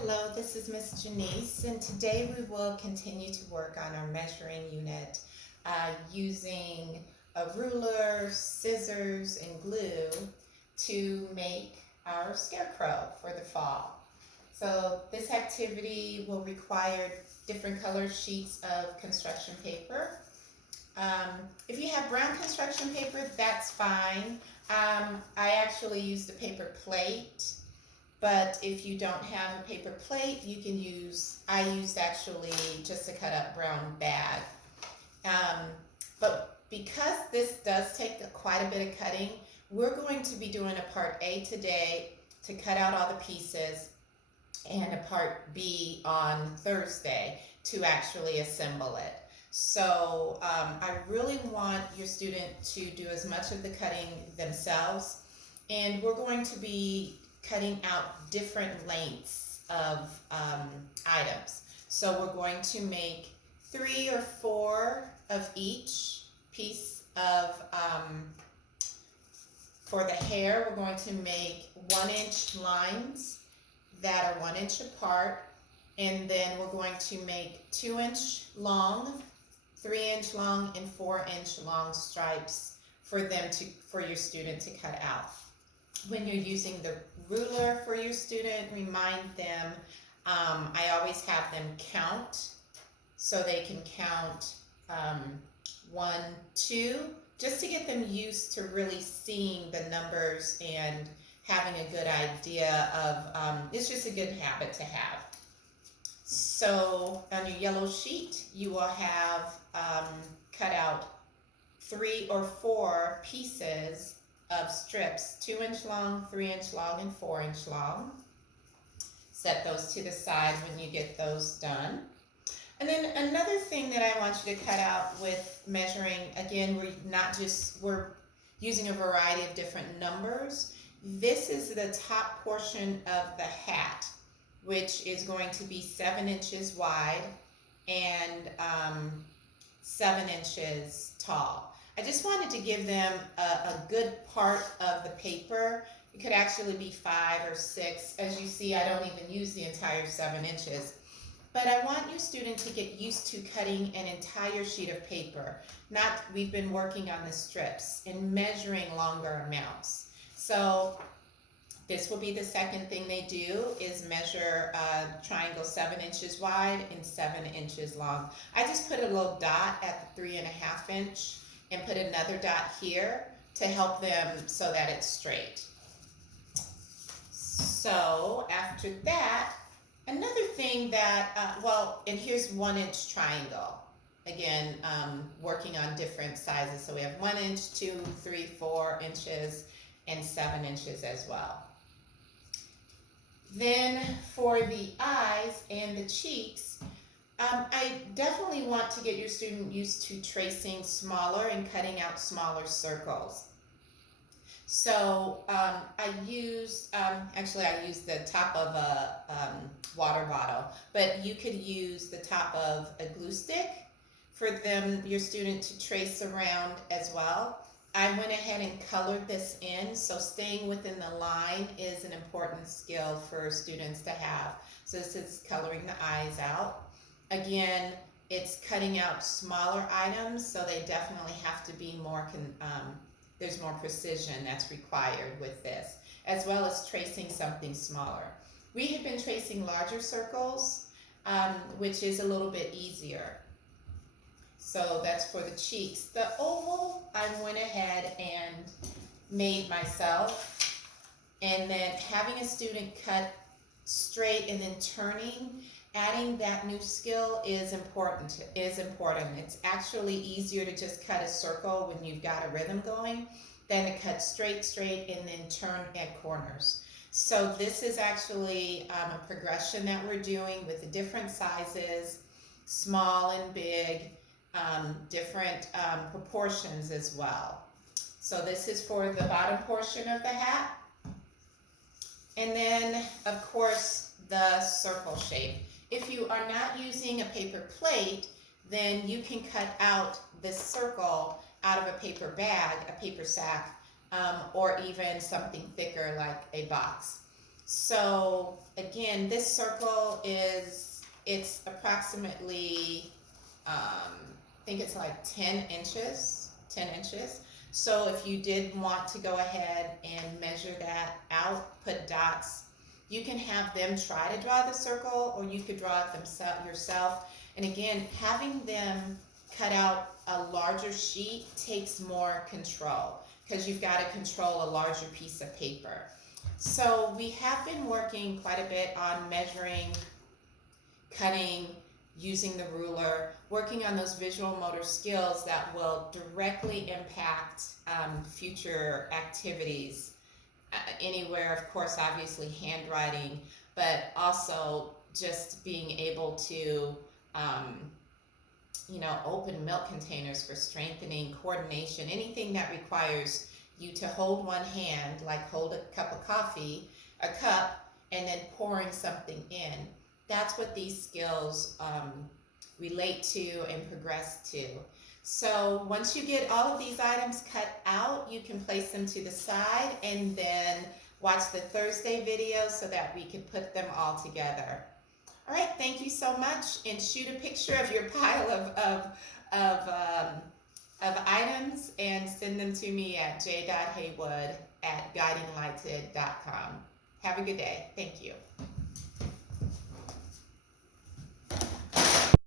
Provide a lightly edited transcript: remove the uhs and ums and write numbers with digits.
Hello, this is Miss Janice, and today we will continue to work on our measuring unit using a ruler, scissors, and glue to make our scarecrow for the fall. So this activity will require different color sheets of construction paper. If you have brown construction paper, that's fine. I actually use the paper plate. But if you don't have a paper plate, you can I used actually just a cut up brown bag. But because this does take quite a bit of cutting, we're going to be doing a part A today to cut out all the pieces and a part B on Thursday to actually assemble it. So I really want your student to do as much of the cutting themselves, and we're going to be cutting out different lengths of items. So we're going to make 3 or 4 of each piece of, for the hair, we're going to make 1-inch lines that are 1 inch apart, and then we're going to make 2-inch long, 3-inch long, and 4-inch long stripes for your student to cut out. When you're using the ruler for your student, remind them, I always have them count so they can count 1, 2, just to get them used to really seeing the numbers and having a good idea of, it's just a good habit to have. So on your yellow sheet, you will have cut out 3 or 4 pieces of strips, 2-inch long, 3-inch long, and 4-inch long. Set those to the side when you get those done. And then another thing that I want you to cut out with measuring, again, we're using a variety of different numbers. This is the top portion of the hat, which is going to be 7 inches wide and 7 inches tall. I just wanted to give them a good part of the paper. It could actually be 5 or 6. As you see, I don't even use the entire 7 inches. But I want your student to get used to cutting an entire sheet of paper. We've been working on the strips and measuring longer amounts. So this will be the second thing they do, is measure a triangle 7 inches wide and 7 inches long. I just put a little dot at the 3.5 inch and put another dot here to help them so that it's straight. So after that, another thing that, and here's 1-inch triangle. Again, working on different sizes. So we have 1 inch, 2, 3, 4 inches, and 7 inches as well. Then for the eyes and the cheeks, I definitely want to get your student used to tracing smaller and cutting out smaller circles. So I used the top of a water bottle, but you could use the top of a glue stick for your student to trace around as well. I went ahead and colored this in, so staying within the line is an important skill for students to have. So this is coloring the eyes out. Again, it's cutting out smaller items, so they definitely have to be there's more precision that's required with this, as well as tracing something smaller. We have been tracing larger circles, which is a little bit easier. So that's for the cheeks. The oval, I went ahead and made myself, and then having a student cut straight and then turning, adding that new skill is important. It's actually easier to just cut a circle when you've got a rhythm going than to cut straight, and then turn at corners. So this is actually a progression that we're doing with the different sizes, small and big, different proportions as well. So this is for the bottom portion of the hat. And then, of course, the circle shape. If you are not using a paper plate, then you can cut out this circle out of a paper bag, a paper sack, or even something thicker like a box. So again, this circle it's approximately, I think it's like 10 inches, 10 inches. So if you did want to go ahead and measure that out, put dots, you can have them try to draw the circle, or you could draw it yourself. And again, having them cut out a larger sheet takes more control, because you've got to control a larger piece of paper. So we have been working quite a bit on measuring, cutting, using the ruler, working on those visual motor skills that will directly impact future activities. Anywhere, of course, obviously handwriting, but also just being able to, open milk containers for strengthening coordination, anything that requires you to hold one hand, like hold a cup of coffee, a cup, and then pouring something in. That's what these skills relate to and progress to. So once you get all of these items cut out, you can place them to the side and then watch the Thursday video so that we can put them all together. All right, thank you so much, and shoot a picture of your pile of items and send them to me at j.haywood@guidinglighted.com. Have a good day. Thank you.